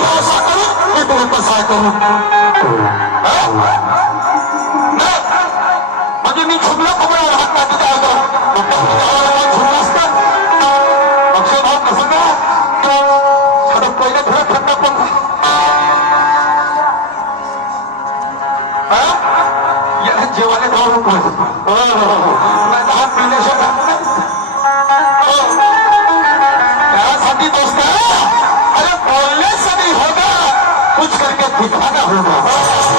मी असा करू मी तुम्ही तसा करू म्हणजे मी झुकलो कोणावर हात नाही तुझ्या आवाजावर कसं थोडं थंड पण जेवायला जाऊ नको हो, हो, हो. 你打仗是吗？啊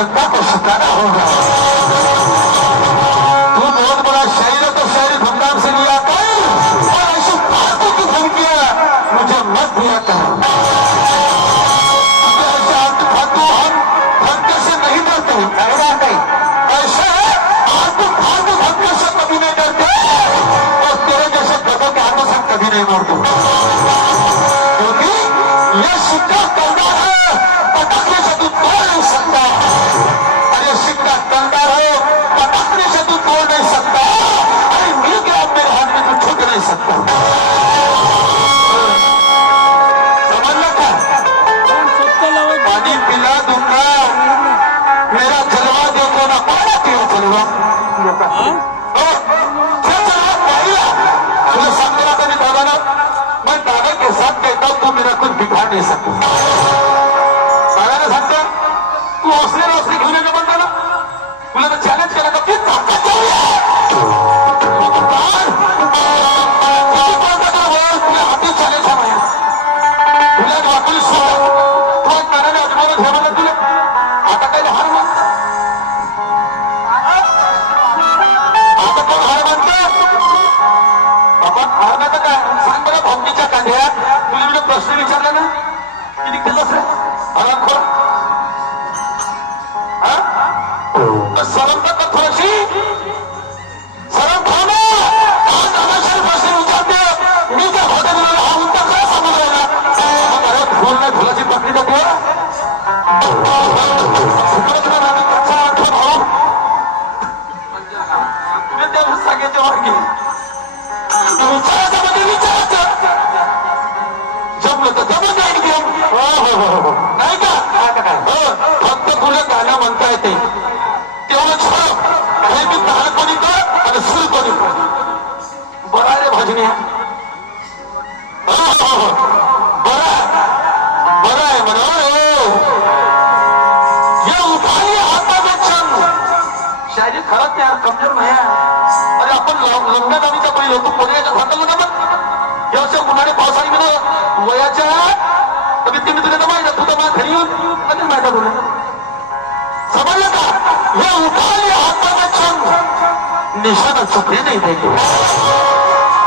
ये जनता को तू मेरा रस्ते नहीं तू घेऊन येणं म्हणतो ना तुला चॅलेंज केलं तर किती जाईल गेम हो, हो हो हो हो नाही का? हो फक्त तुला गाणं म्हणता येते. तेवढंच फरक हे मी कोणी कर आणि सूर कोणी कर. बरं रे हो, हो हो हो बरं बरं आहे म्हणा. ये हाताचा छंद खरंच यार कमजोर नाही आहे. अरे आपण लग्न दाबीचा बैल होतो. पुण्याच्या झाकल या अशा कुणाने पावसाळी मध्ये वयाच्या कमीत कमी तुला तर माहिती तू तर घरी येऊन अजून माहिती बोल समजलं का हे उठाले हाताचा छंद. निशाणा चुकले नाही पाहिजे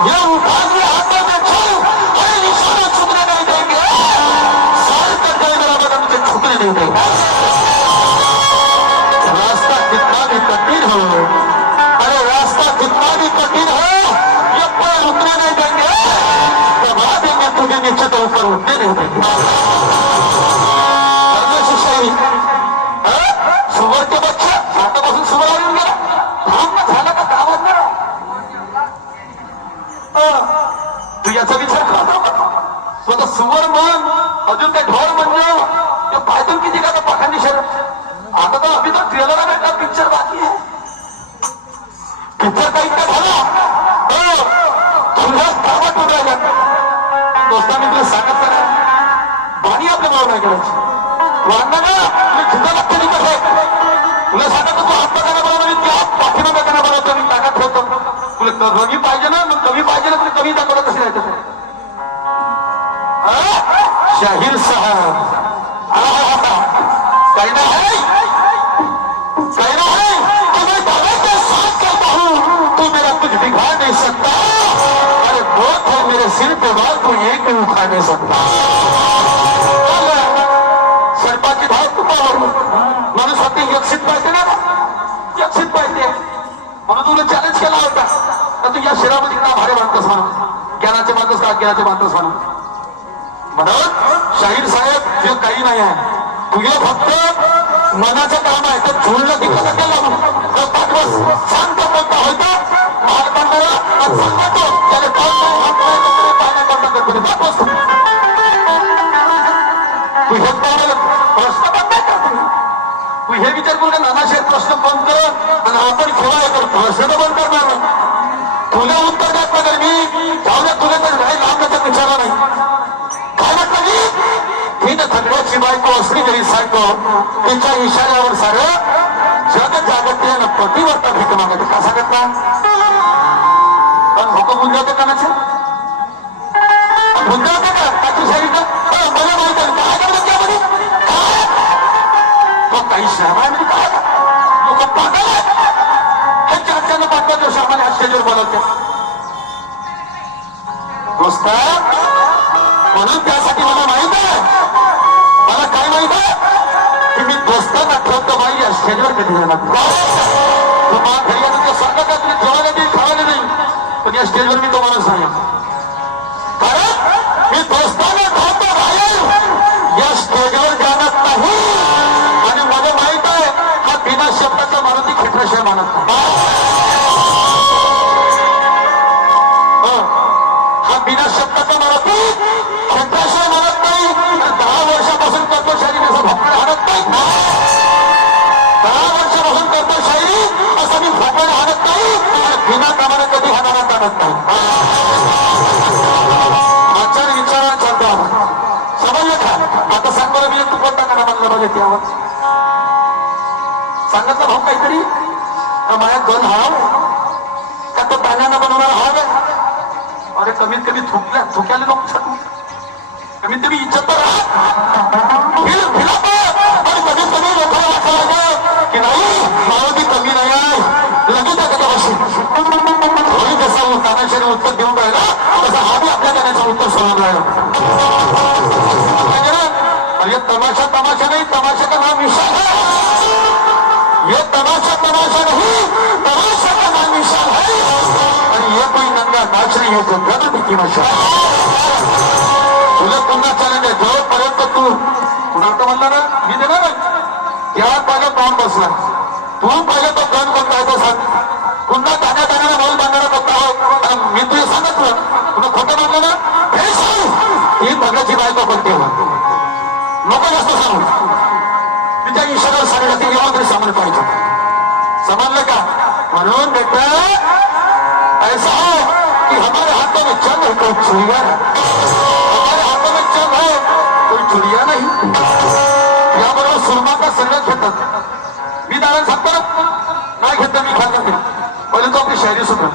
ये उठाले हाताचा छंद अरे निशाणा चुकले नाही पाहिजे सारखं काय मला मेरा बदन मुझे छुकने नहीं देंगे तुझे तो ऊपर उठने नहीं आतापासून गेला झालं का तू याचा विचार करतो स्वतः सुवर म्हण अजून ते ढोर म्हणजे ते किती का पाखांनी शरम आता तर अभि तर ट्रेलर भेटला पिक्चर बाकी आहे पिक्चर काही का झाला हो तुझ्या ताब्यात उभ्या आहेत. दोस्तांनी तुला सांगत करा पाणी आपल्या माव नाही करायची वाढलं ना मी झुका लागते नाही कसं तुला सांगतो तू हात पकाना बनवतो मी त्या पाठीमागे पकाना बनवतो मी ताकद ठेवतो तुला क- कमी पाहिजे ना मग कमी पाहिजे ना तुला कमी दाखवलं कसं राहायचं हा? शाहीर साहेब आहा, काही नाही काही नाही तुम्हें दावे के साथ कहता हूँ तू मेरा कुछ बिगाड़ नहीं सकता अरे बहुत है मेरे सिर पे बाल तू एक भी उखाड़ नहीं सकता सरपाची धाव तुपावर माणूस यक्षित पाहिजे ना यक्षित पाहिजे म्हणून तुला चॅलेंज केला होता तर तू या शिरामध्ये का भारे बांधतोस म्हणून ज्ञानाचे बांधतोस का अज्ञानाचे बांधतोस म्हणून म्हणून शाहीर साहेब हे काही नाही आहे तुझं फक्त मनाचं काम आहे तर झुललं की कसं केलं म्हणून तर पाठवस शांत होता भाग आणि सांगतो त्याला पाऊल नाही, हात नाही, पाय नाही, तू प्रश्न नाही तू? हे विचार नानाशे प्रश्न बंद कर आणि आपण केव्हा प्रश्न तर बंद करणार तुला उत्तर देत नाही मी जाऊ दे तुला तर नाही लांब त्याचा विचारा नाही काय म्हटलं मी ही तर थकड्याची बायको असली तरी सायको तिच्या इशाऱ्यावर सारं जग जागत आहे ना पतीवरता भीक मागत का सांगत ना आपल्या हातानं अत्याचार बनवते. नुसतं? म्हणून त्यासाठी मला माहीत आहे. मला काय माहीत आहे? की मी दोस्तांना ठेवतो बाई या स्टेजवर कधी तुम्हाला घरी आता ते सांगत तुम्ही जेवायला खावायला नाही पण या स्टेजवर मी तुम्हाला सांगेन. कारण मी दोस्तांना ठेवतो बाहेर. या स्टेजवर जाणार नाही. आणि मला माहीत आहे हा बिना शब्दाचा मारुती खेटल्याशिवाय मानत नाही. बिना शब्दाचा मारुती खेटल्याशिवाय मानत नाही. आणि दहा वर्षापासून करतो शायरी असं भोपळे हाणत नाही. दहा वर्षापासून करतो शायरी असं मी भोपळे हाणत नाही. आणि बिना कामाला कधी हाणाला जाणत नाही. आचार विचार चालतो आपण. समजलं का? आता सांग मी तू कोणता काना म्हणलं बघा त्यावर सांगत भाऊ काहीतरी? माझ्या दोन हाव? का तो पाण्यानं बनवणारा हाव आहे? अरे कमीत कमी थुकल्या थुक्याला नको छटू कमीत कमी इज्जत तर पण. कमीत कमी लोकांना की नाही कमी नाही आहे. लगेच जसं उत्तर देऊन राहिला तसं हा बी आपल्या उत्तर सोडून राहिला. पाहिजे तमाशा तमाशा नहीं तमाशा का नाम विशाल है ये तमाशा तमाशा नहीं तमाशा का नाम विशाल है और ये कोई नंगा नाच नाही है जो गदर तुला पुन्हा चॅलेंज आहे जोपर्यंत तू तुला तर म्हणला ना मी देणार नाही त्या पाहिजे पाहून बसला तू पाहिजे तो तोंड कोणता आहे तो सांग पुन्हा गाण्या गाण्याला बोल बांधणारा कोणता हो मी तुझे सांगितलं तुला खोटं म्हणलं ना? हे सांग. ही भगाची बायको कोणती? हाथों में चंद है कोई है हमारे हाथों में चंद है कोई छुड़िया नहीं. याबरोबर सुरमा का संगत घेतात. मी दादा सांगतो ना नाही घेत मी खात पहिले तो आपली शायरी सुद्धा